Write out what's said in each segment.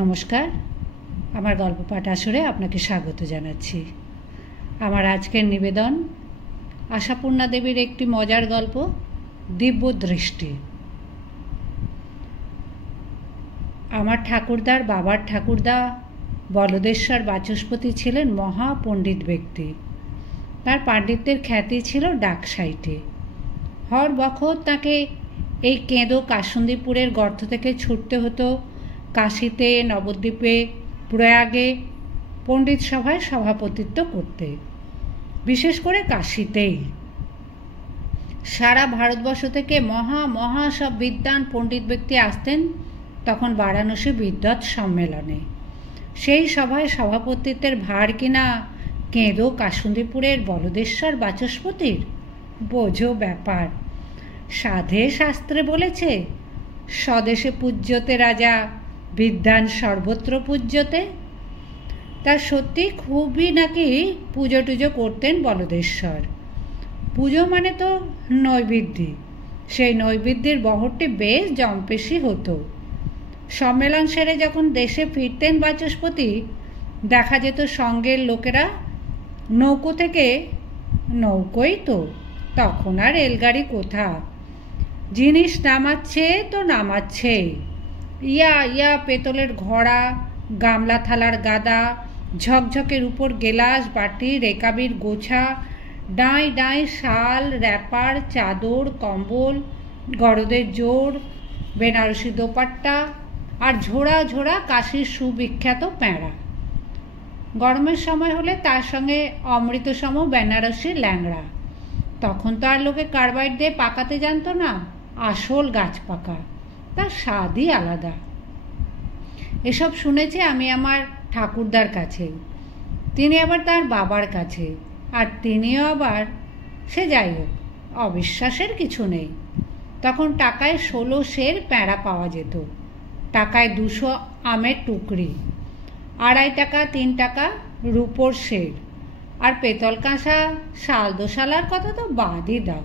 নমস্কার, আমার গল্প পাঠ আসরে আপনাকে স্বাগত জানাচ্ছি। আমার আজকের নিবেদন আশাপূর্ণা দেবীর একটি মজার গল্প, দিব্য দৃষ্টি। আমার ঠাকুরদার বাবার ঠাকুরদা বলদেশ্বর বাচস্পতি ছিলেন মহা পণ্ডিত ব্যক্তি। তার পাণ্ডিত্যের খ্যাতি ছিল ডাক সাইটে। হর বখত তাকে এই কেঁদো কাসুন্দিপুরের গর্ত থেকে ছুটতে হতো কাশীতে, নবদ্বীপে, প্রয়াগে পণ্ডিত সভায় সভাপতিত্ব করতে, বিশেষ করে কাশীতেই। সারা ভারতবর্ষ থেকে মহা সব বিদ্বান পণ্ডিত ব্যক্তি আসতেন তখন বারাণসী বিদ্বৎ সম্মেলনে। সেই সভায় সভাপতিত্বের ভার কিনা কেঁদো কাসুন্দিপুরের বলদেশ্বর বাচস্পতির। বোঝো ব্যাপার। সাধে শাস্ত্রে বলেছে, স্বদেশে পূজ্যতে রাজা, বিদ্বান সর্বত্র পূজ্যতে। তার সত্যি খুবই নাকি পুজো টুজো করতেন বলদেশ্বর। পুজো মানে তো নৈবেদ্যি। সেই নৈবেদ্যের বহরটি বেশ জম্পেশি হতো। সম্মেলন সেরে যখন দেশে ফিরতেন বাচস্পতি, দেখা যেত সঙ্গের লোকেরা নৌকো থেকে, নৌকোই তো, তখন আর রেলগাড়ি কোথা, জিনিস নামাচ্ছে তো নামাচ্ছে। ইয়া পেতলের ঘড়া, গামলা থালার গাদা, ঝকঝকের উপর গেলাস, বাটি, রেকাবির গোছা, ডাঁই শাল, র্যাপার, চাদর, কম্বল, গরদের জোর, বেনারসি দোপাট্টা আর ঝোড়া কাশির সুবিখ্যাত প্যাঁড়া। গরমের সময় হলে তার সঙ্গে অমৃতসম বেনারসি ল্যাংড়া। তখন তো আর লোকে কার্বাইড দিয়ে পাকাতে জানতো না, আসল গাছ পাকা, তার স্বাদই আলাদা। এসব শুনেছি আমি আমার ঠাকুরদার কাছে, তিনি আবার তার বাবার কাছে, আর তিনিও আবার, সে যাই হোক, অবিশ্বাসের কিছু নেই। তখন টাকায় 16 সের প্যাঁড়া পাওয়া যেত, টাকায় 200 আমের টুকরি, 2.5 টাকা 3 টাকা রুপোর সের, আর পেতল কাঁসা শাল দোশালার কথা তো বাদই দাও,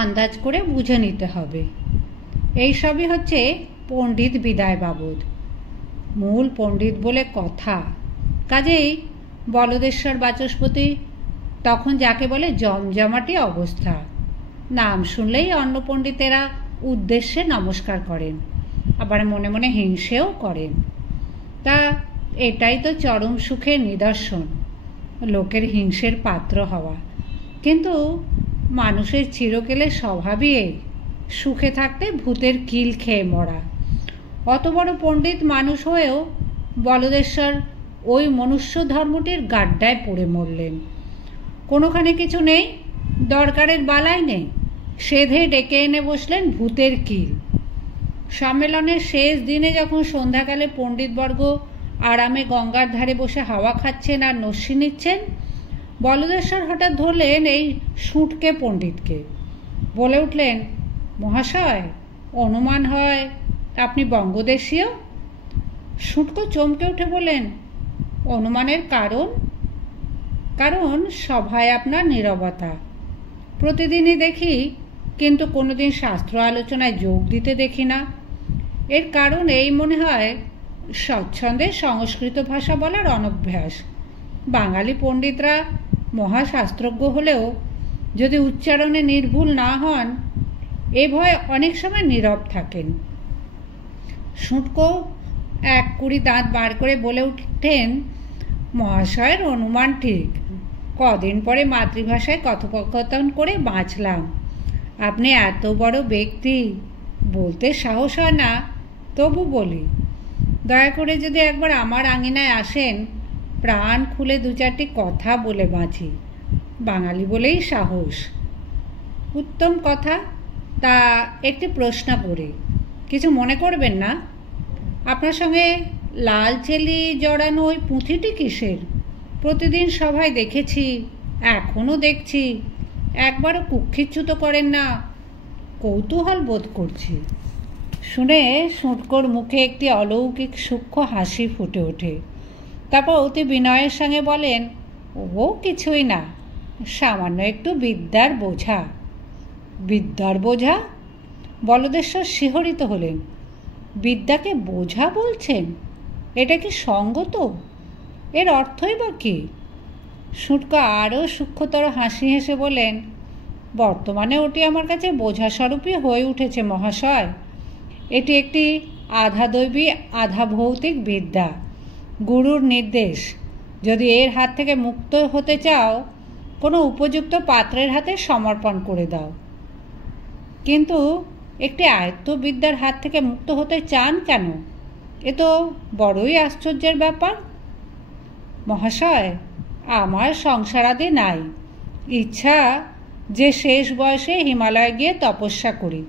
আন্দাজ করে বুঝে নিতে হবে। এইসবই হচ্ছে পণ্ডিত বিদায় বাবদ, মূল পণ্ডিত বলে কথা। কাজেই বলদেশ্বর বাচস্পতি তখন যাকে বলে জমজমাটি অবস্থা। নাম শুনলেই অন্য পণ্ডিতেরা উদ্দেশ্যে নমস্কার করেন, আবার মনে মনে হিংসেও করেন। তা এটাই তো চরম সুখের নিদর্শন, লোকের হিংসের পাত্র হওয়া। কিন্তু মানুষের চিরকালের স্বভাবই এই, সুখে থাকতে ভূতের কিল খেয়ে মরা। অত বড় পণ্ডিত মানুষ হয়েও বলদেশ্বর ওই মনুষ্য ধর্মটির গাড্ডায় পড়ে মরলেন। কোনোখানে কিছু নেই, দরকারের বালাই নেই, সেধে ডেকে এনে বসলেন ভূতের কিল। সম্মেলনের শেষ দিনে যখন সন্ধ্যাকালে পণ্ডিতবর্গ আরামে গঙ্গার ধারে বসে হাওয়া খাচ্ছেন আর নস্যি নিচ্ছেন, বলদেশ্বর হঠাৎ ধরলেন এই সুটকে পণ্ডিতকে। বলে উঠলেন, মহাশয়, অনুমান হয় আপনি বঙ্গদেশীয়। সুটকো চমকে উঠে বলেন, অনুমানের কারণ? কারণ সভায় আপনার নীরবতা। প্রতিদিনই দেখি, কিন্তু কোনোদিন শাস্ত্র আলোচনায় যোগ দিতে দেখি না। এর কারণ এই মনে হয়, স্বচ্ছন্দে সংস্কৃত ভাষা বলার অনভ্যাস। বাঙালি পণ্ডিতরা মহাশাস্ত্রজ্ঞ হলেও যদি উচ্চারণে নির্ভুল না হন, এ ভয়ে অনেক সময় নীরব থাকেন। সুটকো 1-20 দাঁত বার করে বলে উঠতেন, মহাশয়ের অনুমান ঠিক। কদিন পরে মাতৃভাষায় কথোপকথন করে বাঁচলাম। আপনি এত বড় ব্যক্তি, বলতে সাহস হয় না, তবু বলি, দয়া করে যদি একবার আমার আঙিনায় আসেন, প্রাণ খুলে 2-4টি কথা বলে বাঁচি। বাঙালি বলেই সাহস। উত্তম কথা। তা একটি প্রশ্ন করি, কিছু মনে করবেন না? আপনার সঙ্গে লাল চেলি জড়ানো ওই পুঁথিটি কিসের? প্রতিদিন সভায় দেখেছি, এখনও দেখছি, একবারও কুক্ষিচ্যুত করেন না, কৌতূহল বোধ করছি। শুনে সুটকোর মুখে একটি অলৌকিক সূক্ষ্ম হাসি ফুটে ওঠে। তারপর অতি বিনয়ের সঙ্গে বলেন, ও কিছুই না, সামান্য একটু বিদ্যার বোঝা। বিদ্যার বোঝা? বলদেশ্বর শিহরিত হলেন। বিদ্যাকে বোঝা বলছেন? এটা কি সঙ্গত? এর অর্থই বা কী? শুটকো আরও সূক্ষ্মতর হাসি হেসে বলেন, বর্তমানে ওটি আমার কাছে বোঝাস্বরূপই হয়ে উঠেছে মহাশয়। এটি একটি আধা দৈবী আধা ভৌতিক বিদ্যা, গুরুর নির্দেশ। যদি এর হাত থেকে মুক্ত হতে চাও, কোনো উপযুক্ত পাত্রের হাতে সমর্পণ করে দাও। কিন্তু একটি আয়ত্ত বিদ্যার হাত থেকে মুক্ত হতে চান কেন? এ তো বড়ই আশ্চর্যের ব্যাপার। মহাশয়, আমার সংসারাদি নাই। ইচ্ছা যে শেষ বয়সে হিমালয়ে গিয়ে তপস্যা করি,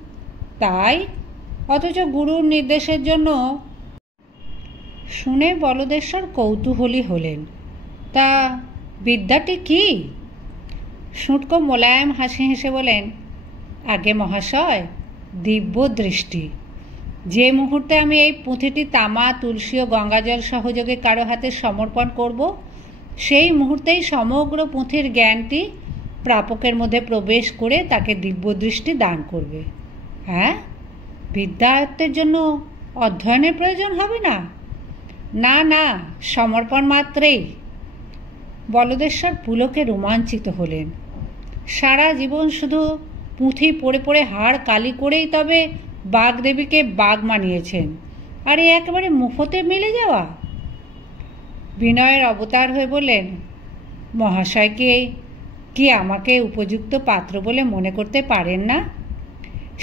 তাই। অথচ গুরুর নির্দেশের জন্য। শুনে বলদেশ্বর কৌতূহলী হলেন। তা বিদ্যাটি কি? শুটকো মোলায়েম হাসি হেসে বলেন, আগে মহাশয়, দিব্য দৃষ্টি। যে মুহূর্তে আমি এই পুঁথিটি তামা, তুলসী ও গঙ্গাজল সহযোগে কারো হাতে সমর্পণ করব, সেই মুহূর্তেই সমগ্র পুঁথির জ্ঞানটি প্রাপকের মধ্যে প্রবেশ করে তাকে দিব্য দৃষ্টি দান করবে। হ্যাঁ, বিদ্যা আয়ত্তের জন্য অধ্যয়নের প্রয়োজন হবে না? না না, সমর্পণ মাত্রেই। বলদেশ্বর পুলকে রোমাঞ্চিত হলেন। সারা জীবন শুধু পুঁথি পড়ে পড়ে হাড় কালি করেই তবে বাগদেবীকে বাগ মানিয়েছেন, আর এ একেবারে মুফতে মিলে যাওয়া। বিনয়ের অবতার হয়ে বললেন, মহাশয়কে কি আমাকে উপযুক্ত পাত্র বলে মনে করতে পারেন না?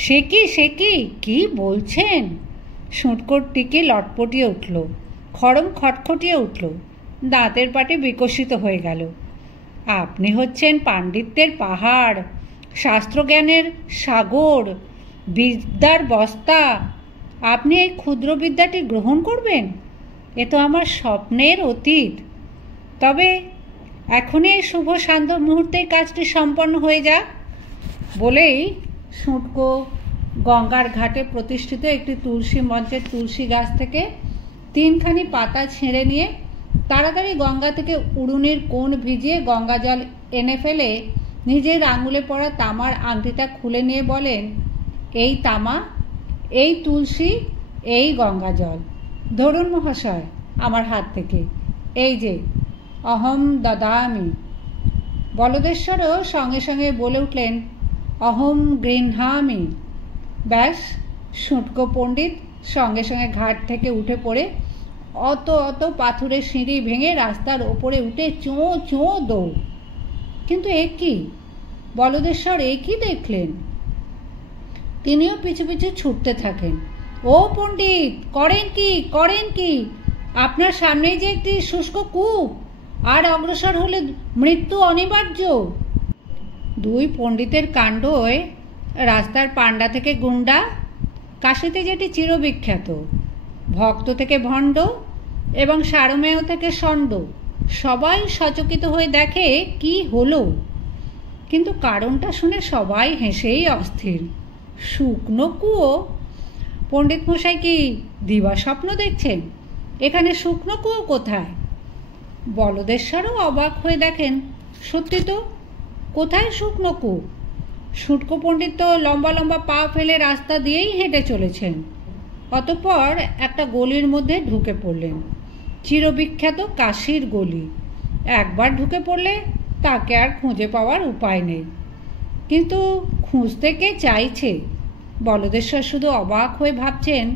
সে কি কি বলছেন? শুঁটকোর টিকে লটপটিয়ে উঠল, খড়ম খটখটিয়ে উঠল, দাঁতের পাটে বিকশিত হয়ে গেল। আপনি হচ্ছেন পাণ্ডিত্যের পাহাড়, শাস্ত্রজ্ঞানের সাগর, বিদ্যার বস্তা। আপনি এই ক্ষুদ্র বিদ্যাটি গ্রহণ করবেন? এ তো আমার স্বপ্নের অতীত। তবে এখনই এই শুভ শান্ত মুহূর্তেই কাজটি সম্পন্ন হয়ে যাক। বলেই শুঁটকো গঙ্গার ঘাটে প্রতিষ্ঠিত একটি তুলসী মঞ্চের তুলসী গাছ থেকে 3খানি পাতা ছেঁড়ে নিয়ে তাড়াতাড়ি গঙ্গা থেকে উড়ুনির কোণ ভিজিয়ে গঙ্গা জল এনে ফেলে নিজের আঙুলে পড়া তামার আংটিটা খুলে নিয়ে বলেন, এই তামা, এই তুলসী, এই গঙ্গা জল ধরুন মহাশয় আমার হাত থেকে। এই যে অহম দদামি। বলদেশ্বরও সঙ্গে সঙ্গে বলে উঠলেন, অহম গৃহামি। ব্যাস, শুঁটকো পণ্ডিত সঙ্গে সঙ্গে ঘাট থেকে উঠে পড়ে অত অত পাথুরের সিঁড়ি ভেঙে রাস্তার ওপরে উঠে চোঁ চোঁ দৌড়। কিন্তু এ কি? বলদেশ্বর এ কি দেখলেন? তিনিও পিছু পিছু ছুটতে থাকেন। ও পণ্ডিত, করেন কি? আপনার সামনেই যে একটি শুষ্ক কূপ, আর অগ্রসর হলে মৃত্যু অনিবার্য। দুই পণ্ডিতের কাণ্ডই রাস্তার পাণ্ডা থেকে গুন্ডা, কাশিতে যেটি চিরবিখ্যাত, ভক্ত থেকে ভণ্ড এবং সারমেয় থেকে ষণ্ড, সবাই সচকিত হয়ে দেখে কি হলো। কিন্তু কারণটা শুনে সবাই হেসেই অস্থির। শুকনো কুয়ো? পণ্ডিত মশাই কি দিবা স্বপ্ন দেখছেন? এখানে শুকনো কুয়ো কোথায়? বলদেশ্বরও অবাক হয়ে দেখেন, সত্যি তো, কোথায় শুকনো কুয়ো? শুটকো পণ্ডিত তো লম্বা লম্বা পা ফেলে রাস্তা দিয়েই হেঁটে চলেছেন। অতঃপর একটা গলির মধ্যে ঢুকে পড়লেন, চিরবিখ্যাত কাশীর গলি। একবার ঢুকে পড়লে তাকে আর খুঁজে পাওয়ার উপায় নেই। কিন্তু খুঁজতে কে চাইছে? বলদেশ্বর শুধু অবাক হয়ে ভাবছেন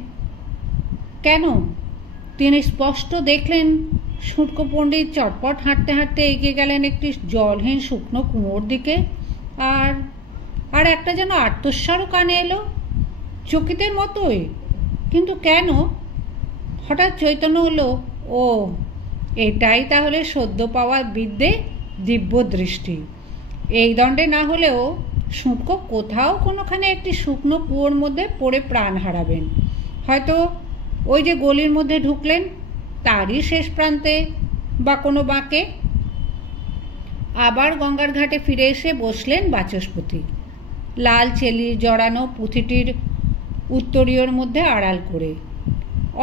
কেন। তিনি স্পষ্ট দেখলেন শুটকো পণ্ডিত চটপট হাঁটতে হাঁটতে এগিয়ে গেলেন একটি জলহীন শুকনো কুয়োর দিকে। আর একটা যেন আর্তস্বরও কানে এলো, চকিতের মতোই। কিন্তু কেন? হঠাৎ চৈতন্য হলো, ও, এটাই তাহলে সদ্য পাওয়া বিদ্যে দিব্য দৃষ্টি। এই দণ্ডে না হলেও শুঁটকো কোথাও কোনোখানে একটি শুকনো কুয়োর মধ্যে পড়ে প্রাণ হারাবেন। হয়তো ওই যে গলির মধ্যে ঢুকলেন তারই শেষ প্রান্তে বা কোনো বাঁকে। আবার গঙ্গার ঘাটে ফিরে এসে বসলেন বাচস্পতি, লাল চেলি জড়ানো পুঁথিটির উত্তরীয়র মধ্যে আড়াল করে।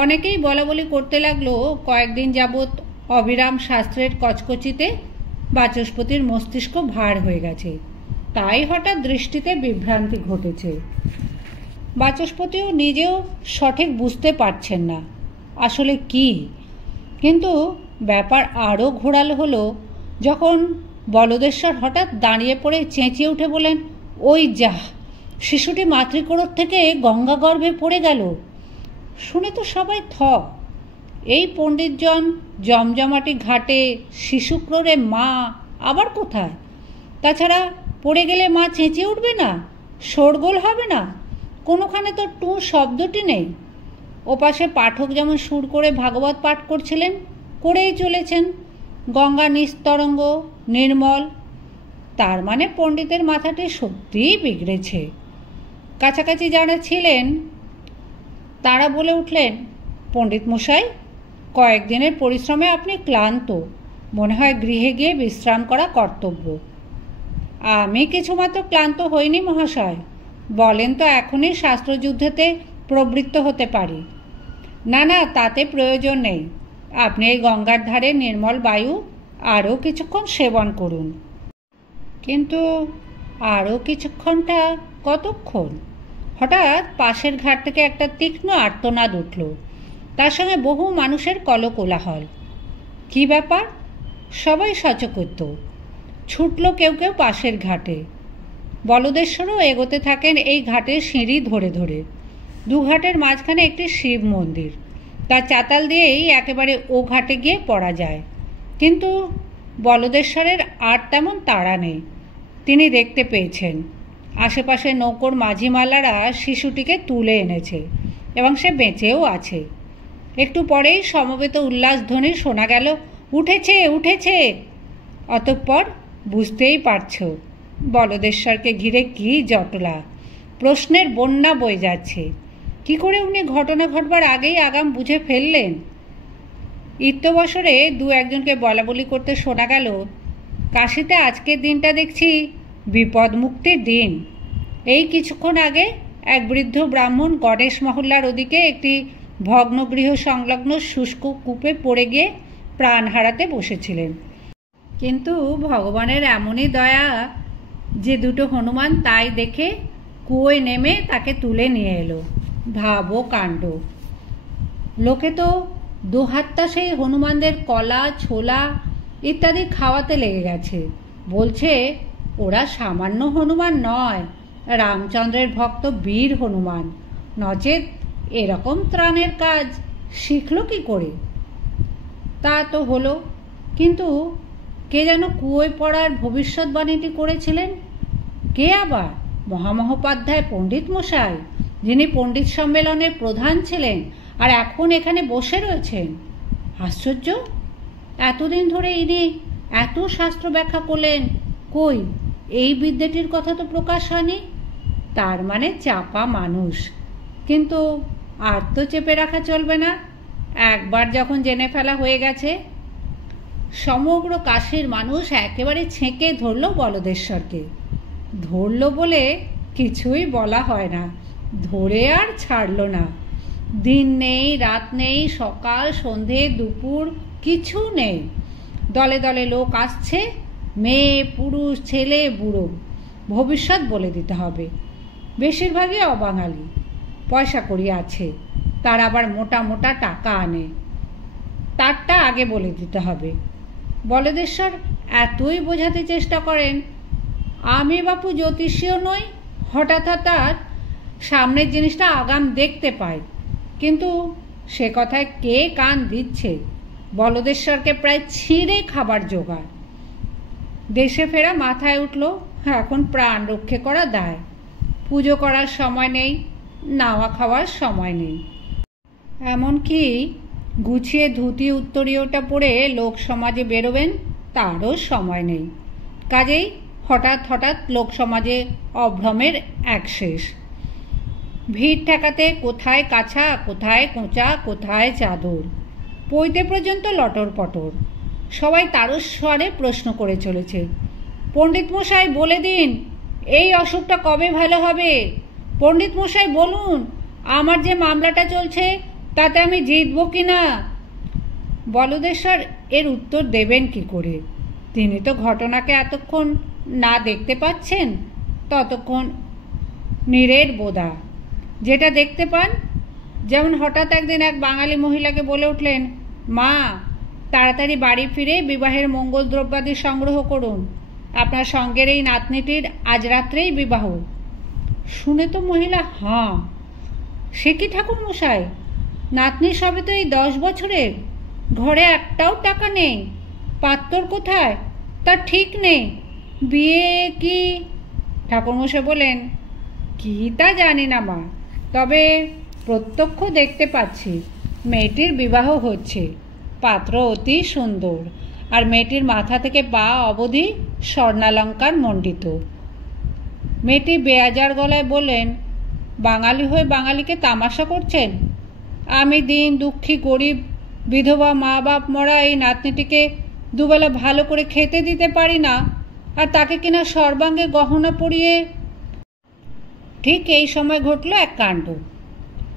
অনেকেই বলাবলি করতে লাগলো কয়েকদিন যাবৎ অবিরাম শাস্ত্রের কচকচিতে বাচস্পতির মস্তিষ্ক ভার হয়ে গেছে, তাই হঠাৎ দৃষ্টিতে বিভ্রান্তি ঘটেছে। বাচস্পতিও নিজেও সঠিক বুঝতে পারছেন না আসলে কি। কিন্তু ব্যাপার আরও ঘোরালো হলো যখন বলদেশ্বর হঠাৎ দাঁড়িয়ে পড়ে চেঁচিয়ে উঠে বলেন, ওই যা, শিশুটি মাতৃকোরর থেকে গঙ্গা গর্ভে পড়ে গেল। শুনে তো সবাই থ। এই পণ্ডিতজন জমজমাটি ঘাটে শিশুক্রোরে মা আবার কোথায়? তাছাড়া পড়ে গেলে মা চেঁচিয়ে উঠবে না? শোরগোল হবে না? কোনোখানে তো টু শব্দটি নেই। ওপাশে পাঠক যেমন সুর করে ভাগবত পাঠ করছিলেন, করেই চলেছেন, গঙ্গা নিস্তরঙ্গ নির্মল। তার মানে পণ্ডিতের মাথাটি সত্যিই বিগড়েছে। কাছাকাছি যারা ছিলেন তারা বলে উঠলেন, পণ্ডিত মশাই, কয়েকদিনের পরিশ্রমে আপনি ক্লান্ত, মনে হয় গৃহে গিয়ে বিশ্রাম করা কর্তব্য। আমি কিছুমাত্র ক্লান্ত হইনি মহাশয়, বলেন তো এখনই শাস্ত্রযুদ্ধেতে প্রবৃত্ত হতে পারি। না না, তাতে প্রয়োজন নেই। আপনি এই গঙ্গার ধারে নির্মল বায়ু আরও কিছুক্ষণ সেবন করুন। কিন্তু আরও কিছুক্ষণটা কতক্ষণ? হঠাৎ পাশের ঘাট থেকে একটা তীক্ষ্ণ আর্তনাদ উঠল, তার সঙ্গে বহু মানুষের কলকোলাহল। কি ব্যাপার? সবাই সচকিত। ছুটল কেউ কেউ পাশের ঘাটে। বলদেশ্বরও এগোতে থাকেন এই ঘাটের সিঁড়ি ধরে ধরে। দু ঘাটের মাঝখানে একটি শিব মন্দির, তার চাতাল দিয়েই একেবারে ও ঘাটে গিয়ে পড়া যায়। কিন্তু বলদেশ্বরের আর তেমন তাড়া নেই। তিনি দেখতে পেয়েছেন আশেপাশে নৌকোর মাঝিমালারা শিশুটিকে তুলে এনেছে এবং সে বেঁচেও আছে। একটু পরেই সমবেত উল্লাসধ্বনি শোনা গেল, উঠেছে উঠেছে। অতঃপর বুঝতেই পারছ বলদেশ্বরকে ঘিরে কি জটলা। প্রশ্নের বন্যা বয়ে যাচ্ছে। কি করে উনি ঘটনা ঘটবার আগেই আগাম বুঝে ফেললেন? ইত্যবসরে দু একজনকে বলা বলি করতে শোনা গেল, কাশীতে আজকের দিনটা দেখছি বিপদ মুক্তির দিন। এই কিছুক্ষণ আগে এক বৃদ্ধ ব্রাহ্মণ গণেশ মহল্লার ওদিকে একটি ভগ্নগৃহ সংলগ্ন শুষ্ক কূপে পড়ে গিয়ে প্রাণ হারাতে বসেছিলেন। কিন্তু ভগবানের এমনই দয়া যে দুটো হনুমান তাই দেখে কুয়োয় নেমে তাকে তুলে নিয়ে এলো। ভাবো কাণ্ড! লোকে তো দুহাত্তা সেই হনুমানদের কলা ছোলা ইত্যাদি খাওয়াতে লেগে গেছে। বলছে ওরা সামান্য হনুমান নয়, রামচন্দ্রের ভক্ত বীর হনুমান, নচেত এরকম ত্রাণের কাজ শিখল কি করে? তা তো হলো, কিন্তু কে যেন কুয়োয় পড়ার ভবিষ্যৎবাণীটি করেছিলেন। কে আবার? মহামহোপাধ্যায় পণ্ডিত মশাই, যিনি পণ্ডিত সম্মেলনের প্রধান ছিলেন আর এখন এখানে বসে রয়েছেন। আশ্চর্য! এতদিন ধরে ইনি এত শাস্ত্র ব্যাখ্যা করলেন, কই এই বিদ্যাটির কথা তো প্রকাশ হয়নি। তার মানে চাপা মানুষ। কিন্তু আর তো চেপে রাখা চলবে না, একবার যখন জেনে ফেলা হয়ে গেছে। সমগ্র কাশীর মানুষ একেবারে ছেঁকে ধরল বলদেশ্বরকে। ধরল বলে কিছুই বলা হয় না, ধরে আর ছাড়ল না। দিন নেই, রাত নেই, সকাল সন্ধে দুপুর কিছু নেই। দলে দলে লোক আসছে, মেয়ে পুরুষ ছেলে বুড়ো, ভবিষ্যৎ বলে দিতে হবে। বেশিরভাগই অবাঙালি, পয়সা কড়ি আছে, তার আবার মোটা মোটা টাকা আনে, তারটা আগে বলে দিতে হবে। বলদেশ্বর এতই বোঝাতে চেষ্টা করেন, আমি বাপু জ্যোতিষীও নই, হঠাৎ হঠাৎ সামনের জিনিসটা আগাম দেখতে পাই। কিন্তু সে কথায় কে কান দিচ্ছে? বলদেশ্বরকে প্রায় ছিঁড়ে খাবার জোগাড়। দেশে ফেরা মাথায় উঠল, এখন প্রাণ রক্ষে করা দায়। পুজো করার সময় নেই, নাওয়া খাওয়ার সময় নেই, এমনকি গুছিয়ে ধুতি উত্তরীয়টা পরে লোক সমাজে বেরোবেন তারও সময় নেই। কাজেই হঠাৎ হঠাৎ লোক সমাজে অভ্রমের এক শেষ। ভিড় ঠেকাতে কোথায় কাছা, কোথায় কোঁচা, কোথায় চাদর, পইতে পর্যন্ত লটর পটর। সবাই তারস্বরে প্রশ্ন করে চলেছে, পণ্ডিত মশাই বলে দিন এই অসুখটা কবে ভালো হবে? পণ্ডিত মশাই বলুন আমার যে মামলাটা চলছে তাতে আমি জিতব কি না? বলদেশ্বর এর উত্তর দেবেন কি করে? তিনি তো ঘটনাকে এতক্ষণ না দেখতে পাচ্ছেন, ততক্ষণ নীরের বোদা। যেটা দেখতে পান। যেমন হঠাৎ একদিন এক বাঙালি মহিলাকে বলে উঠলেন, মা, তাড়াতাড়ি বাড়ি ফিরে বিবাহের মঙ্গল দ্রব্যাদি সংগ্রহ করুন, আপনার সঙ্গের এই নাতনিটির আজ রাত্রেই বিবাহ। শুনে তো মহিলা হাঁ। সে কি ঠাকুরমশাই, নাতনি সবে তো এই 10 বছরের, ঘরে একটাও টাকা নেই, পাত্তর কোথায় তার ঠিক নেই, বিয়ে কি? ঠাকুরমশাই বলেন, কি তা জানি না মা, তবে প্রত্যক্ষ দেখতে পাচ্ছি মেয়েটির বিবাহ হচ্ছে, পাত্র অতি সুন্দর, আর মেয়েটির মাথা থেকে পা অবধি স্বর্ণালঙ্কার মণ্ডিত। মেয়েটি বেয়াজার গলায় বললেন, বাঙালি হয়ে বাঙালিকে তামাশা করছেন? আমি দিন দুঃখী গরিব বিধবা মা বাপ মরা এই নাতনিটিকে দুবেলা ভালো করে খেতে দিতে পারি না, আর তাকে কিনা সর্বাঙ্গে গহনা পরিয়ে। ঠিক এই সময় ঘটল এক কাণ্ড।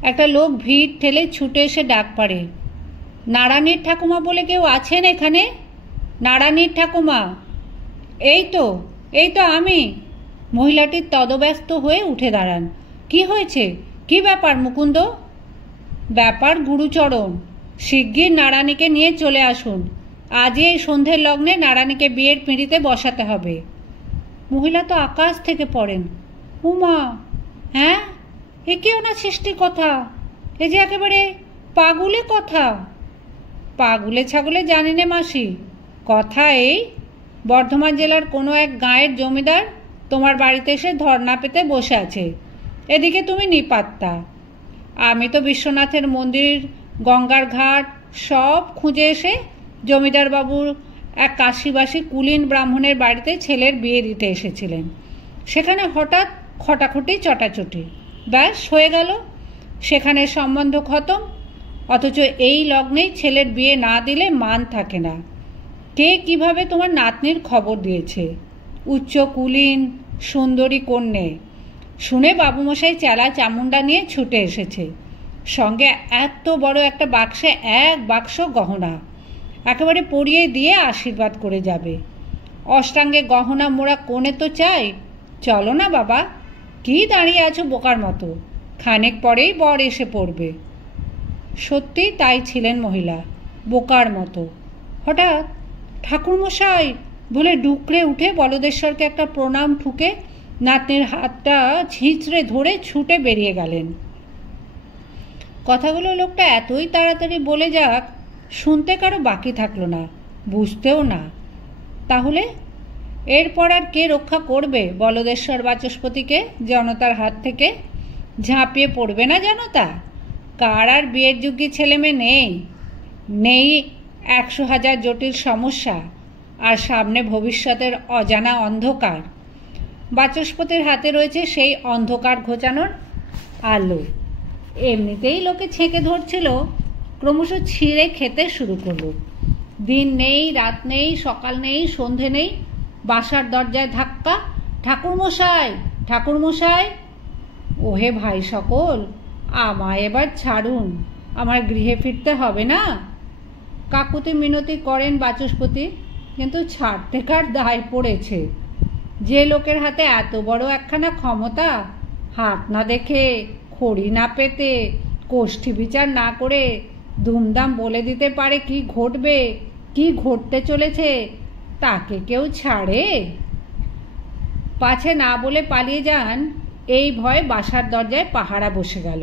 একটা লোক ভিড় ঠেলে ছুটে এসে ডাক পাড়ে, নারায়ণীর ঠাকুমা বলে কেউ আছেন এখানে? নারায়ণীর ঠাকুমা। এই তো আমি। মহিলাটির তদব্যস্ত হয়ে উঠে দাঁড়ান। কি হয়েছে, কি ব্যাপার মুকুন্দ? ব্যাপার গুরুচরণ, শিগগির নারায়ণীকে নিয়ে চলে আসুন, আজই এই সন্ধ্যের লগ্নে নারায়ণীকে বিয়ের পিঁড়িতে বসাতে হবে। মহিলা তো আকাশ থেকে পড়েন, উমা, হ্যাঁ, এ কেউ না সৃষ্টির কথা, এ যে একেবারে পাগুলে কথা। পাগুলে ছাগলে জানি নে মাসি, কথা এই, বর্ধমান জেলার কোনো এক গাঁয়ের জমিদার তোমার বাড়িতে এসে ধর্না পেতে বসে আছে, এদিকে তুমি নিপাত্তা। আমি তো বিশ্বনাথের মন্দির, গঙ্গার ঘাট সব খুঁজে এসে জমিদার বাবুর এক কাশিবাসী কুলীন ব্রাহ্মণের বাড়িতে ছেলের বিয়ে দিতে এসেছিলেন। সেখানে হঠাৎ খটাখটি চটাচটি, ব্যাস হয়ে গেল, সেখানে সম্বন্ধ খতম। অথচ এই লগ্নেই ছেলের বিয়ে না দিলে মান থাকে না। কে কিভাবে তোমার নাতনির খবর দিয়েছে, উচ্চ কুলীন সুন্দরী কন্যে, শুনে বাবুমশাই চেলা চামুন্ডা নিয়ে ছুটে এসেছে, সঙ্গে এত বড় একটা বাক্সে 1 বাক্স গহনা, একেবারে পরিয়ে দিয়ে আশীর্বাদ করে যাবে। অষ্টাঙ্গে গহনা মোড়া কোণে তো চাই, চলো না বাবা, কি দাঁড়িয়ে আছো বোকার মতো, খানিক পরেই বর এসে পড়বে। সত্যি তাই ছিলেন মহিলা, বোকার মতো। হঠাৎ ঠাকুরমশাই বলে ডুকরে উঠে বলদেশ্বরকে একটা প্রণাম ঠুকে নাতনির হাতটা ছিঁচড়ে ধরে ছুটে বেরিয়ে গেলেন। কথাগুলো লোকটা এতই তাড়াতাড়ি বলে যাক, শুনতে কারো বাকি থাকলো না, বুঝতেও না। তাহলে এরপর আর কে রক্ষা করবে বলদেশ্বর বাচস্পতিকে জনতার হাত থেকে? ঝাঁপিয়ে পড়বে না জনতা? কার আর বিয়ের যোগ্যী ছেলেমেয়ে নেই? নেই 100,000 জটিল সমস্যা, আর সামনে ভবিষ্যতের অজানা অন্ধকার। বাচস্পতির হাতে রয়েছে সেই অন্ধকার ঘোচানোর আলো। এমনিতেই লোকে ছেঁকে ধরছিল, ক্রমশ ছিঁড়ে খেতে শুরু করল। দিন নেই, রাত নেই, সকাল নেই, সন্ধে নেই, বাসার দরজায় ধাক্কা, ঠাকুরমশাই, ঠাকুরমশাই। ওহে ভাই সকল, আমায় এবার ছাড়ুন, আমার গৃহে ফিরতে হবে না? কাকুতি মিনতি করেন বাচস্পতি, কিন্তু ছাড়তে কার দায় পড়েছে? যে লোকের হাতে এত বড় একখানা ক্ষমতা, হাত না দেখে, খড়ি না পেতে, কোষ্ঠী বিচার না করে ধুমধাম বলে দিতে পারে কি ঘটবে, কি ঘটতে চলেছে, তাকে কেউ ছাড়ে? পাছে না বলে পালিয়ে যান, এই ভয়ে বাসার দরজায় পাহারা বসে গেল।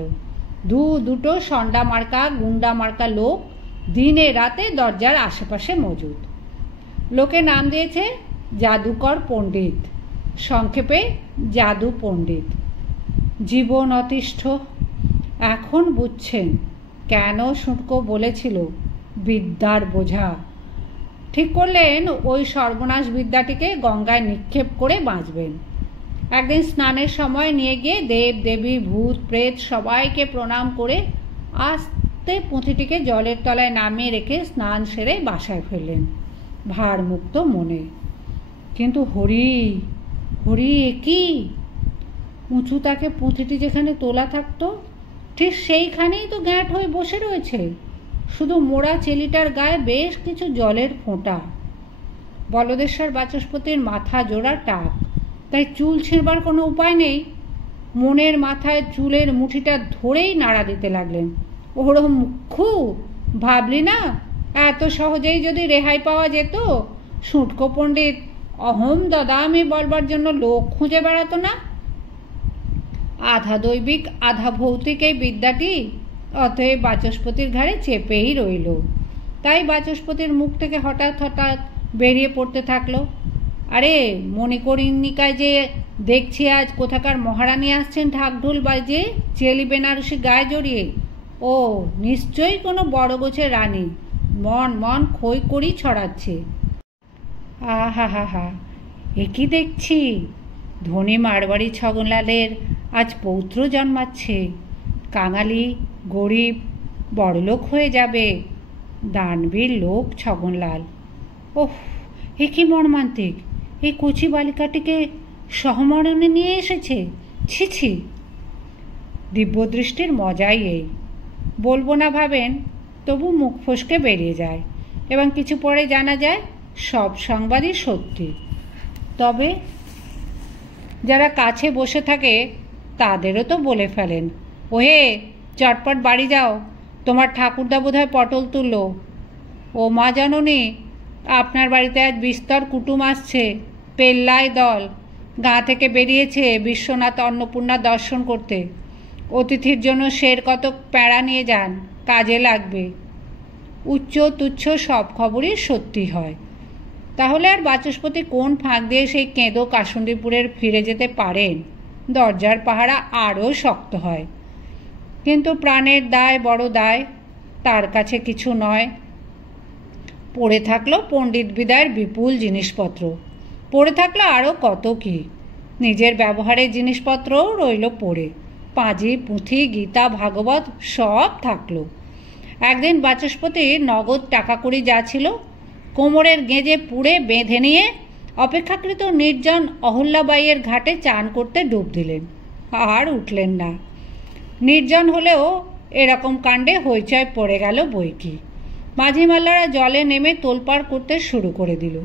দুটো সন্ডা মার্কা গুন্ডা মার্কা লোক দিনে রাতে দরজার আশেপাশে মজুদ। লোকে নাম দিয়েছে জাদুকর পণ্ডিত, সংক্ষেপে জাদু পণ্ডিত। জীবন অতিষ্ঠ। এখন বুঝছেন কেন শুঁটকো বলেছিল বিদ্যার বোঝা। ঠিক করলেন ওই সর্বনাশ বিদ্যাটিকে গঙ্গায় নিক্ষেপ করে বাঁচবেন। একদিন স্নানের সময় নিয়ে গিয়ে দেব দেবী ভূত প্রেত সবাইকে প্রণাম করে আস্তে পুঁথিটিকে জলের তলায় নামিয়ে রেখে স্নান সেরে বাসায় ফেললেন ভারমুক্ত মনে। কিন্তু হরি হরি, কি উঁচু তাকে পুঁথিটি যেখানে তোলা থাকতো ঠিক সেইখানেই তো গ্যাঁট হয়ে বসে রয়েছে, শুধু মোড়া চেলিটার গায়ে বেশ কিছু জলের ফোঁটা। বলদেশ্বর বাচস্পতির মাথা জোড়া টাক, তাই চুল ছিঁড়বার কোনো উপায় নেই। মনের মাথায় চুলের মুঠিটা ধরেই নাড়া দিতে লাগলেন। ওরম মুখ্যু, ভাবলি না এত সহজেই যদি রেহাই পাওয়া যেত, সুটকো পণ্ডিত অহম দদামি বলবার জন্য লোক খুঁজে বেড়াতো না। আধা দৈবিক আধা ভৌতিক এই বিদ্যাটি অতএব বাচস্পতির ঘাড়ে চেপেই রইল। তাই বাচস্পতির মুখ থেকে হঠাৎ হঠাৎ বেরিয়ে পড়তে থাকলো, আরে মণিকর্ণিকায় যে দেখছি আজ কোথাকার মহারানী আসছেন ঢাকঢোল বাজিয়ে, চেলি বেনারসি গায়ে জড়িয়ে। ও নিশ্চয়ই কোনো বড় গোছের রানী, মন মন খই করি ছড়াচ্ছে। আহা হা হা, এ কি দেখছি, ধনী মারবাড়ি ছগনলালের আজ পৌত্র জন্মাচ্ছে। কাঙালি গরিব বড়লোক হয়ে যাবে, দানবীর লোক ছগনলাল। ওহ, এ কি মর্মান্তিক, এই কচি বালিকাটিকে সহমরণে নিয়ে এসেছে। ছি ছি। দিব্যদৃষ্টির মজাই এই, বলবো না ভাবেন, তবু মুখ ফসকে বেরিয়ে যায় এবং কিছু পরে জানা যায় সব সংবাদই সত্যি। তবে যারা কাছে বসে থাকে তাদেরও তো বলে ফেলেন, ওহে চটপট বাড়ি যাও, তোমার ঠাকুরদা বোধহয় পটল তুলল। ও মা জাননি, আপনার বাড়িতে আজ বিস্তর কুটুম আসছে, পেল্লাই দল গাঁ থেকে বেরিয়েছে বিশ্বনাথ অন্নপূর্ণা দর্শন করতে। অতিথির জন্য সের কত প্যাড়া নিয়ে যান, কাজে লাগবে। উচ্চ তুচ্ছ সব খবরই সত্যি হয়। তাহলে আর বাচস্পতি কোন ফাঁক দিয়ে সেই কেঁদো কাসুন্দিপুরের ফিরে যেতে পারেন? দরজার পাহারা আরও শক্ত হয়। কিন্তু প্রাণের দায় বড় দায়, তার কাছে কিছু নয়। পড়ে থাকলো পণ্ডিত বিদায়ের বিপুল জিনিসপত্র, পড়ে থাকলো আরও কত কি, নিজের ব্যবহারের জিনিসপত্রও রইল পড়ে, পাঁজি পুঁথি গীতা ভাগবত সব থাকলো। একদিন বাচস্পতি নগদ টাকা কড়ি যা ছিল কোমরের গেঁজে পুড়ে বেঁধে নিয়ে অপেক্ষাকৃত নির্জন অহল্যাবাইয়ের ঘাটে চান করতে ডুব দিলেন, আর উঠলেন না। নির্জন হলেও এরকম কাণ্ডে হইচয় পড়ে গেল বইকি। মাঝিমাল্লারা জলে নেমে তোলপাড় করতে শুরু করে দিল,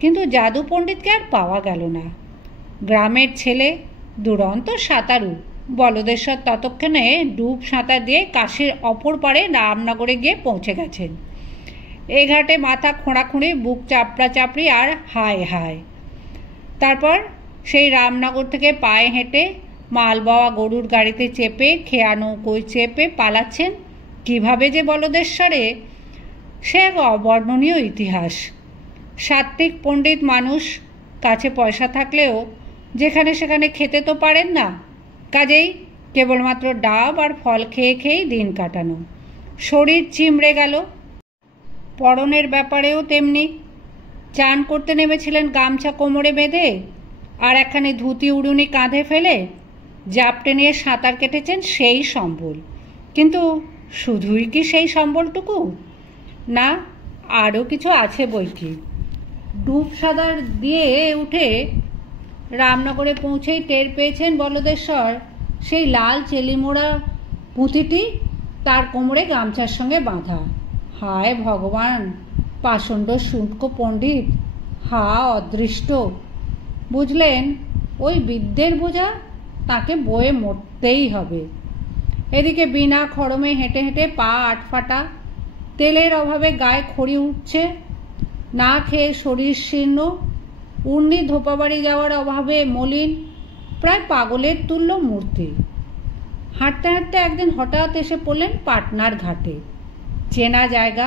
কিন্তু জাদু পণ্ডিতকে আর পাওয়া গেল না। গ্রামের ছেলে দুরন্ত সাঁতারু বলদেশ্বর ততক্ষণে ডুব সাঁতার দিয়ে কাশীর অপর পারে রামনগরে গিয়ে পৌঁছে গেছেন। এ ঘাটে মাথা খোঁড়াখুঁড়ি, বুক চাপড়া চাপড়ি আর হায় হায়। তারপর সেই রামনগর থেকে পায়ে হেঁটে মালবাওয়া গরুর গাড়িতে চেপে খেয়া নৌকোয় চেপে পালাচ্ছেন কিভাবে যে বলদেশ্বরে, সে এক অবর্ণনীয় ইতিহাস। সাত্ত্বিক পণ্ডিত মানুষ, কাছে পয়সা থাকলেও যেখানে সেখানে খেতে তো পারেন না, কাজেই কেবলমাত্র ডাব আর ফল খেয়ে খেয়েই দিন কাটানো। শরীর চিমড়ে গেল। পরনের ব্যাপারেও তেমনি। চান করতে নেমেছিলেন গামছা কোমরে বেঁধে, আর একখানি ধুতি উড়ুনি কাঁধে ফেলে জাপটে নিয়ে সাঁতার কেটেছেন সেই সম্বল। কিন্তু শুধুই কি সেই সম্বলটুকু? না, আরও কিছু আছে বইকি। ডুব সাঁতার দিয়ে উঠে রামনগরে পৌঁছেই টের পেয়েছেন বলদেশ্বর সেই লাল চেলিমোড়া পুঁথিটি তার কোমরে গামছার সঙ্গে বাঁধা। হায় ভগবান, পাষণ্ড শুষ্ক পণ্ডিত, হা অদৃষ্ট! বুঝলেন, ওই বিদ্যের বোঝা তাকে বয়ে মরতেই হবে। এদিকে বিনা খড়মে হেঁটে হেঁটে পা আটফাটা, তেলের অভাবে গায়ে খড়ি উঠছে, না খেয়ে শরীর শীর্ণ, উর্নি ধোপাবাড়ি যাওয়ার অভাবে মলিন, প্রায় পাগলের তুল্য মূর্তি। হাঁটতে হাঁটতে একদিন হঠাৎ এসে পড়লেন পাটনার ঘাটে। চেনা জায়গা,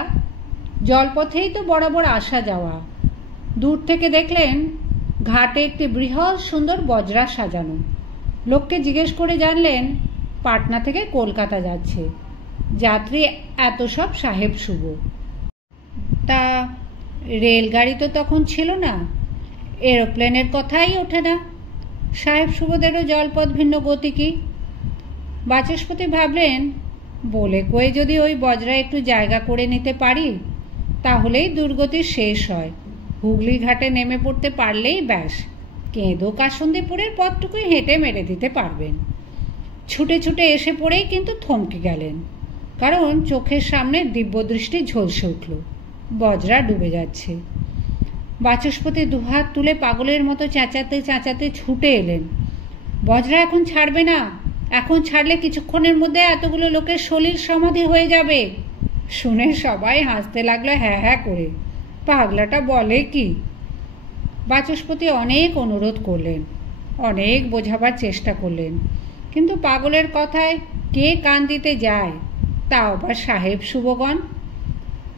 জলপথেই তো বরাবর আসা যাওয়া। দূর থেকে দেখলেন ঘাটে একটি বৃহৎ সুন্দর বজরা সাজানো। লোককে জিজ্ঞেস করে জানলেন পাটনা থেকে কলকাতা যাচ্ছে, যাত্রী এত সব সাহেব শুভ। তা রেলগাড়ি তো তখন ছিল না, এরোপ্লেনের কথাই ওঠে না, সাহেব শুভদেরও জলপথ ভিন্ন গতি কি? বাচস্পতি ভাবলেন, বলে কয়ে যদি ওই বজরা একটু জায়গা করে নিতে পারি তাহলেই দুর্গতি শেষ হয়। হুগলি ঘাটে নেমে পড়তে পারলেই ব্যাস, কেঁদো কাসুন্দিপুরের পথটুকুই হেঁটে মেরে দিতে পারবেন। ছুটে ছুটে এসে পড়েই কিন্তু থমকে গেলেন, কারণ চোখের সামনে দিব্যদৃষ্টি ঝলসে উঠল, বজরা ডুবে যাচ্ছে। বাচস্পতি দুহাত তুলে পাগলের মতো চেঁচাতে চেঁচাতে ছুটে এলেন। বজরা এখন ছাড়বে না, এখন ছাড়লে কিছুক্ষণের মধ্যে এতগুলো লোকের সলিল সমাধি হয়ে যাবে। শুনে সবাই হাসতে লাগলো হ্যাঁ হ্যাঁ করে। পাগলাটা বলে কি? বাচস্পতি অনেক অনুরোধ করলেন, অনেক বোঝাবার চেষ্টা করলেন, কিন্তু পাগলের কথায় কে কান দিতে যায়? তাও আবার সাহেব শুভগণ।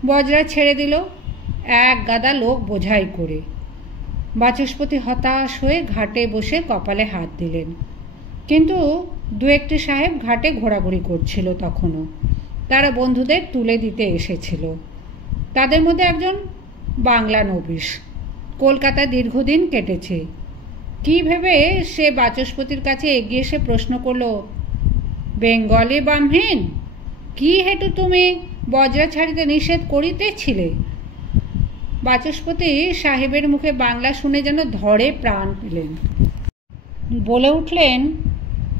বজরা ছেড়ে দিল এক গাদা লোক বোঝাই করে। বাচস্পতি হতাশ হয়ে ঘাটে বসে কপালে হাত দিলেন। কিন্তু দু একটি সাহেব ঘাটে ঘোরাঘুরি করছিল তখনও। তারা বন্ধুদের তুলে দিতে এসেছিল। তাদের মধ্যে একজন বাংলা নবিশ, কলকাতায় দীর্ঘদিন কেটেছে। কি ভেবে সে বাচস্পতির কাছে এগিয়ে এসে প্রশ্ন করল, বেঙ্গলি ব্রাহ্মণ, কি হেতু তুমি বজরা ছাড়িতে নিষেধ করিতেছিলে? বাচস্পতি সাহেবের মুখে বাংলা শুনে যেন ধরে প্রাণ পেলেন। বলে উঠলেন,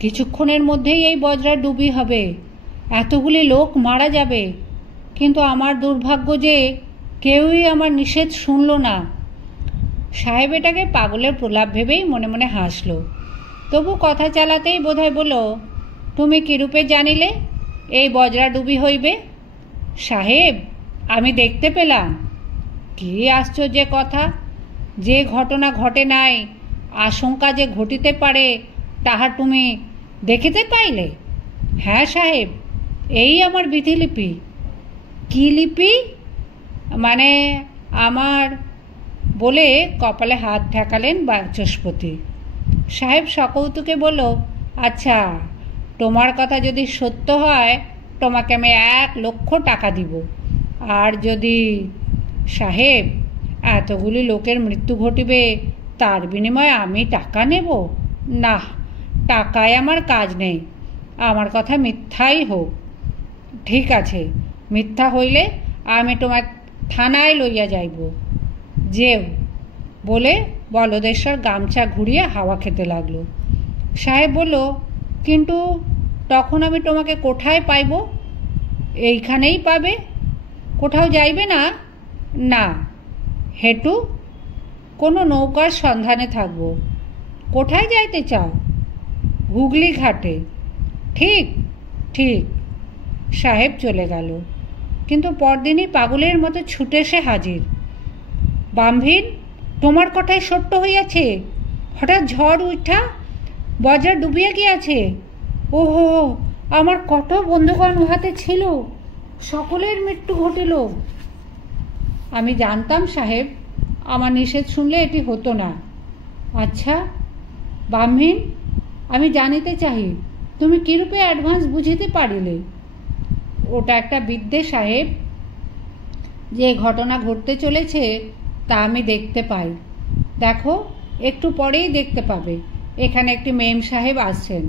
কিছুক্ষণের মধ্যেই এই বজরা ডুবি হবে, এতগুলি লোক মারা যাবে, কিন্তু আমার দুর্ভাগ্য যে কেউই আমার নিষেধ শুনল না। সাহেব এটাকে পাগলের প্রলাপ ভেবেই মনে মনে হাসল। তবু কথা চালাতেই বোধহয় বলল, তুমি কিরূপে জানিলে এই বজরা ডুবি হইবে? সাহেব, আমি দেখতে পেলাম। কি আশ্চর্য কথা! যে ঘটনা ঘটে নাই, আশঙ্কা যে ঘটিতে পারে, তাহা তুমি দেখিতে পাইলে? হ্যাঁ সাহেব, এই আমার বিধিলিপি। কি লিপি? মানে আমার, বলে কপালে হাত ঠেকালেন বাচস্পতি। সাহেব সকৌতুকে বলল, আচ্ছা, তোমার কথা যদি সত্য হয় তোমাকে আমি 1,00,000 টাকা দিব। আর যদি সাহেব এতগুলি লোকের মৃত্যু ঘটিবে তার বিনিময়ে আমি টাকা নেব? না, টাকায় আমার কাজ নেই, আমার কথা মিথ্যাই হোক। ঠিক আছে, মিথ্যা হইলে আমি তোমার থানায় লইয়া যাইব, যেও। বলে বলদেশ্বর গামছা ঘুরিয়ে হাওয়া খেতে লাগলো। সাহেব বলল, কিন্তু তখন আমি তোমাকে কোথায় পাইব? এইখানেই পাবে, কোথাও যাইবে না? না। হেতু? কোনো নৌকার সন্ধানে থাকব। কোথায় যাইতে চাও? হুগলি ঘাটে। ঠিক ঠিক। সাহেব চলে গেল, কিন্তু পরদিনই পাগলের মতো ছুটে এসে হাজির। বামভিন, তোমার কথাই সত্য হইয়াছে, হঠাৎ ঝড় উঠা বজরা ডুবিয়া গিয়াছে। ওহো, আমার কত বন্ধুগণ উহাতে ছিল, সকলের মৃত্যু ঘটিল। আমি জানতাম সাহেব, আমার নিষেধ শুনলে এটি হতো না। আচ্ছা বামভিন, আমি জানিতে চাহি তুমি কিরূপে অ্যাডভান্স বুঝিতে পারিলে? ওটা একটা বিদ্যে সাহেব, যে ঘটনা ঘটতে চলেছে তা আমি দেখতে পাই। দেখো, একটু পরেই দেখতে পাবে এখানে একটি মেম সাহেব আসছেন,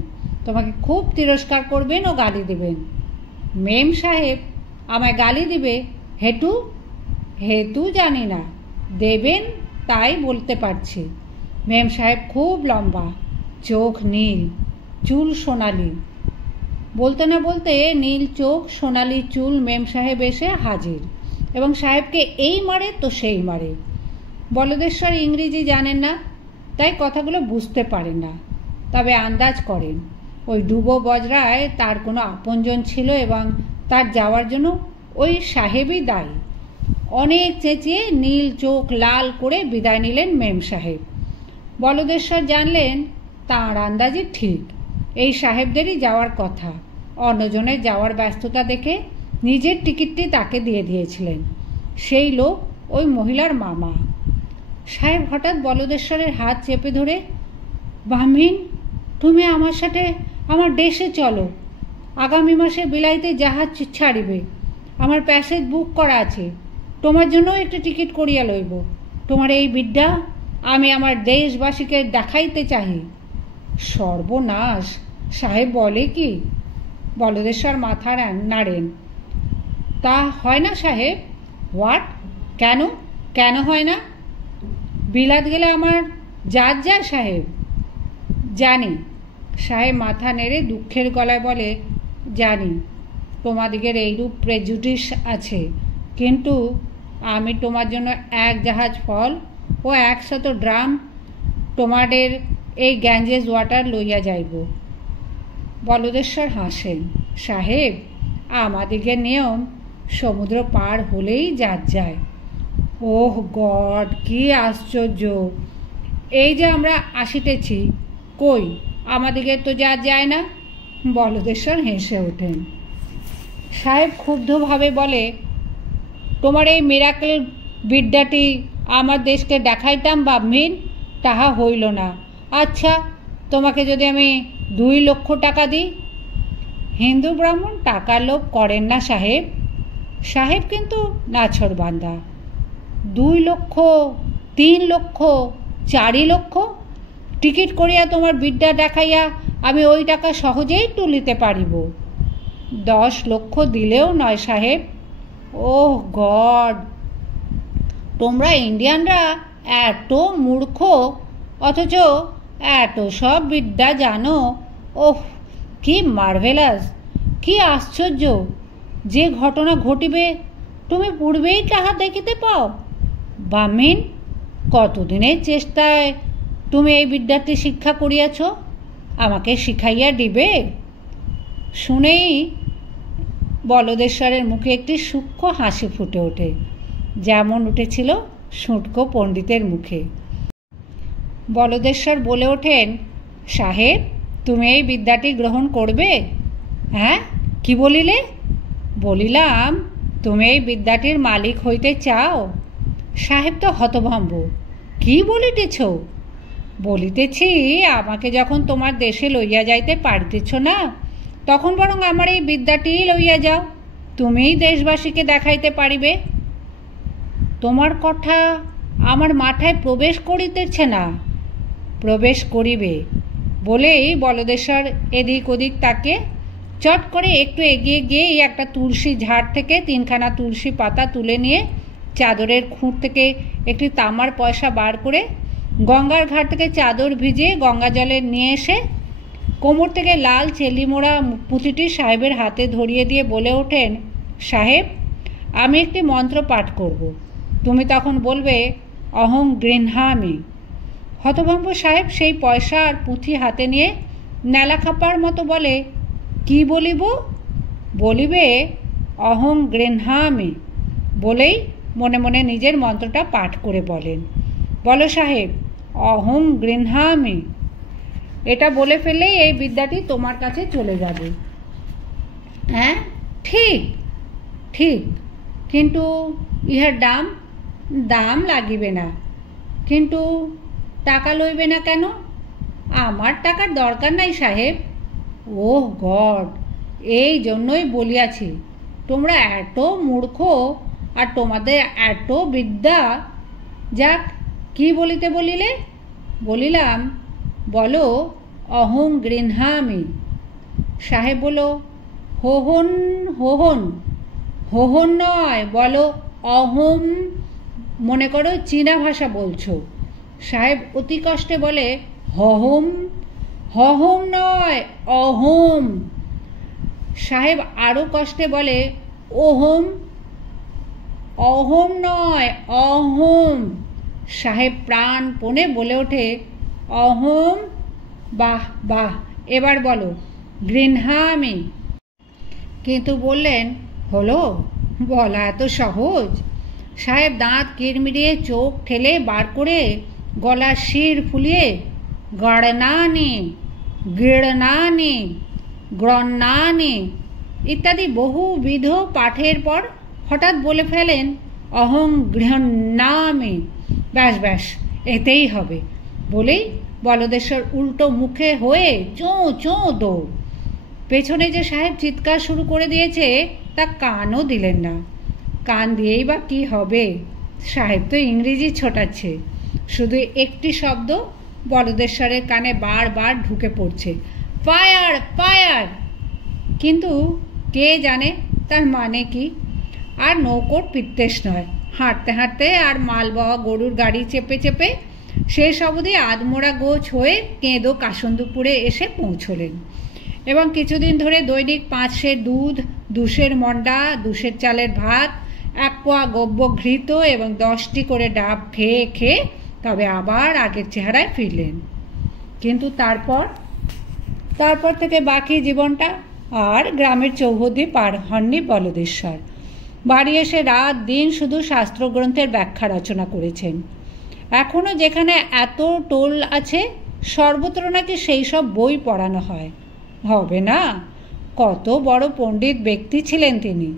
তোমাকে খুব তিরস্কার করবেন ও গালি দেবেন। মেম সাহেব আমায় গালি দিবে? হেতু? হেতু জানি না, দেবেন তাই বলতে পারছি। মেম সাহেব খুব লম্বা, চোখ নীল, চুল সোনালি। বলতে না বলতে নীল চোখ, সোনালি চুল মেম সাহেব এসে হাজির, এবং সাহেবকে এই মারে তো সেই মারে। বলদেশ্বর ইংরেজি জানেন না, তাই কথাগুলো বুঝতে পারেন না, তবে আন্দাজ করেন ওই ডুবো বজরায় তার কোনো আপনজন ছিল এবং তার যাওয়ার জন্য ওই সাহেবই দায়ী। অনেক চেঁচিয়ে নীল চোখ লাল করে বিদায় নিলেন মেম সাহেব। বলদেশ্বর জানলেন তাঁর আন্দাজই ঠিক, এই সাহেবদেরই যাওয়ার কথা। অন্যজনের যাওয়ার ব্যস্ততা দেখে নিজের টিকিটটি তাকে দিয়ে দিয়েছিলেন। সেই লোক ওই মহিলার মামা। সাহেব হঠাৎ বলদেশ্বরের হাত চেপে ধরে, বামভিন, তুমি আমার সাথে আমার দেশে চলো। আগামী মাসে বিলাইতে জাহাজ ছাড়িবে, আমার প্যাসেজ বুক করা আছে, তোমার জন্য একটি টিকিট করিয়া লইব। তোমার এই বিদ্যা আমি আমার দেশবাসীকে দেখাইতে চাহি। সর্বনাশ! সাহেব বলে কি? বলদেশ্বর মাথা নাড়েন। তা হয় না সাহেব? হোয়াট? কেন? কেন হয় না? বিলাত গেলে আমার জাত যায় সাহেব। জানি। সাহেব মাথা নেড়ে দুঃখের গলায় বলে, জানি তোমাদিগের এইরূপ প্রেজুডিস আছে, কিন্তু আমি তোমার জন্য 1 জাহাজ ফল ও 100 ড্রাম তোমাদের এই গ্যাঞ্জেস ওয়াটার লইয়া যাইব। বলদেশ্বর হাসেন, সাহেব, আমাদিগের নিয়ম সমুদ্র পার হলেই যার যায়। ওহ গড, কি আশ্চর্য! এই যে আমরা আসিতেছি, কই আমাদিগের তো যার যায় না। বলদেশ্বর হেসে ওঠেন। সাহেব ক্ষুব্ধভাবে বলে, তোমার এই মিরাকেল বিদ্যাটি আমার দেশকে দেখাইতাম ভাবমিন, তাহা হইল না। আচ্ছা, তোমাকে যদি আমি 2 লক্ষ টাকা দিই? হিন্দু ব্রাহ্মণ টাকার লোভ করেন না সাহেব। সাহেব কিন্তু নাছরবান্দা। 2 লক্ষ, 3 লক্ষ, 4 লক্ষ টিকিট করিয়া তোমার বিদ্যা দেখাইয়া আমি ওই টাকা সহজেই তুলিতে পারিব। 10 লক্ষ দিলেও নয় সাহেব। ওহ গড, তোমরা ইন্ডিয়ানরা এত মূর্খ, অথচ এত সব বিদ্যা জানো। ওহ, কি মার্ভেলাস, কি আশ্চর্য! যে ঘটনা ঘটিবে তুমি পূর্বেই তাহা দেখিতে পাও। বামিন, কতদিনের চেষ্টায় তুমি এই বিদ্যাটি শিক্ষা করিয়াছ, আমাকে শিখাইয়া দিবে? শুনেই বলদেশ্বরের মুখে একটি সূক্ষ্ম হাসি ফুটে ওঠে, যেমন উঠেছিল সুটকো পণ্ডিতের মুখে। বলদেশ্বর বলে ওঠেন, সাহেব, তুমি এই বিদ্যাটি গ্রহণ করবে? হ্যাঁ, কি বলিলে? বলিলাম, তুমি এই বিদ্যাটির মালিক হইতে চাও। সাহেব তো হতভম্ব। কি বলিতেছ? বলিতেছি, আমাকে যখন তোমার দেশে লইয়া যাইতে পারিতেছ না, তখন বরং আমার এই বিদ্যাটি লইয়া যাও, তুমিই দেশবাসীকে দেখাইতে পারিবে। তোমার কথা আমার মাথায় প্রবেশ করিতেছে না। প্রবেশ করিবে বলেই বলদেশ্বর এদিক ওদিক তাকে চট করে একটু এগিয়ে গিয়ে একটা তুলসী ঝাড় থেকে 3খানা তুলসী পাতা তুলে নিয়ে চাদরের খুঁট থেকে একটি তামার পয়সা বার করে গঙ্গার ঘাট থেকে চাদর ভিজিয়ে গঙ্গা জলে নিয়ে এসে কোমর থেকে লাল চেলিমোড়া পুঁথিটি সাহেবের হাতে ধরিয়ে দিয়ে বলে ওঠেন, সাহেব, আমি একটি মন্ত্র পাঠ করব, তুমি তখন বলবে অহং গৃহামি। হতভম্ব সাহেব সেই পয়সা আর পুঁথি হাতে নিয়ে নেলা খাপার মতো বলে, কি বলিব? বলিবে অহং গৃহামি বলেই মনে মনে নিজের মন্ত্রটা পাঠ করে বলেন, বলো সাহেব, অহং গৃহামি। এটা বলে ফেললেই এই বিদ্যাটি তোমার কাছে চলে যাবে। হ্যাঁ, ঠিক ঠিক, কিন্তু ইহার দাম লাগিবে না। কিন্তু টাকা লইবে না কেন? আমার টাকার দরকার নাই সাহেব। ওহ গড, এই জন্যই বলিয়াছি, তোমরা এত মূর্খ আর তোমাদের এত বিদ্যা। যাক, কি বলিতে বলিলে? বলিলাম, বলো অহং গৃহামি। সাহেব বলো, হোহন হোহন। হোহন নয়, বলো অহম। মনে করো চীনা ভাষা বলছো। সাহেব অতি কষ্টে বলে, হহম। হহম নয়, অহম। সাহেব আরও কষ্টে বলে, ওহম। অহম নয়, অহম। সাহেব প্রাণপণে বলে ওঠে, অহম। বাহ বাহ, এবার বলো গৃহামি। কিন্তু বললেন, হলো, বলা এত সহজ? সাহেব দাঁত কিরমিরিয়ে চোখ ঠেলে বার করে গলার শির ফুলিয়ে গড়নানি, গৃণানি, গ্রণানি ইত্যাদি বহুবিধ পাঠের পর হঠাৎ বলে ফেলেন, অহং গৃহণামি। ব্যাস ব্যাস, এতেই হবে বলেই বলদেশ্বর উল্টো মুখে হয়ে চোঁ চোঁ দৌড়। পেছনে যে সাহেব চিৎকার শুরু করে দিয়েছে তা কানও দিলেন না। কান দিয়েই বা কি হবে? সাহেব তো ইংরেজি ছোটাচ্ছে। শুধু একটি শব্দ বলদেশ্বরের কানে বারবার ঢুকে পড়ছে, ফায়ার ফায়ার। কিন্তু কে জানে তার মানে কি? আর নৌকোর পিত্তেশ নয়, হাঁটতে হাঁটতে আর মালবাহা গরুর গাড়ি চেপে চেপে শেষ অবধি আধমোড়া গোছ হয়ে কেঁদো কাসন্দপুরে এসে পৌঁছলেন এবং কিছুদিন ধরে দৈনিক 5 সের দুধ, 2 সের মন্ডা, 2 সের চালের ভাত, 1 পোয়া গব্য ঘৃত এবং 10টি করে ডাব খেয়ে খেয়ে তবে আবার আগের চেহারায় ফিরলেন। কিন্তু তারপর থেকে বাকি জীবনটা আর গ্রামের চৌহদ্দি পার হননি বলদেশ্বর। বাড়ি এসে রাত দিন শুধু শাস্ত্রগ্রন্থের ব্যাখ্যা রচনা করেছেন। এখনও যেখানে এত টোল আছে সর্বত্র নাকি সেই সব বই পড়ানো হয়। হবে না? কত বড় পণ্ডিত ব্যক্তি ছিলেন তিনি।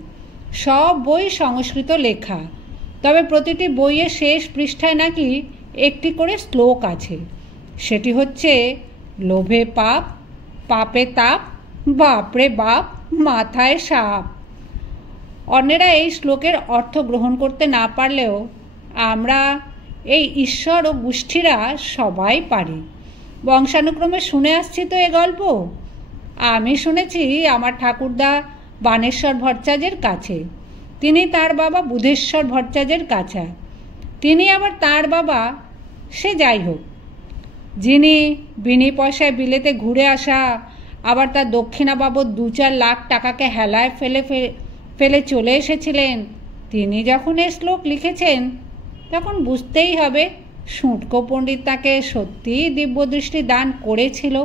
সব বই সংস্কৃত লেখা, তবে প্রতিটি বইয়ের শেষ পৃষ্ঠায় নাকি একটি করে শ্লোক আছে। সেটি হচ্ছে, লোভে পাপ, পাপে তাপ, বাপরে বাপ, মাথায় সাপ। অন্যেরা এই শ্লোকের অর্থ গ্রহণ করতে না পারলেও আমরা এই ঈশ্বর ও গোষ্ঠীরা সবাই পারি। বংশানুক্রমে শুনে আসছি তো এ গল্প। আমি শুনেছি আমার ঠাকুরদা বানেশ্বর ভট্টাচার্যের কাছে, তিনি তার বাবা বুধেশ্বর ভট্টাচার্যের কাছে, তিনি আবার তার বাবা, সে যাই হোক, যিনি বিনি পয়সায় বিলেতে ঘুরে আসা, আবার তার দক্ষিণা বাবদ 2-4 লাখ টাকাকে হেলায় ফেলে চলে এসেছিলেন, তিনি যখন এই শ্লোক লিখেছেন তখন বুঝতেই হবে সুটকো পণ্ডিত তাকে সত্যিই দিব্যদৃষ্টি দান করেছিল।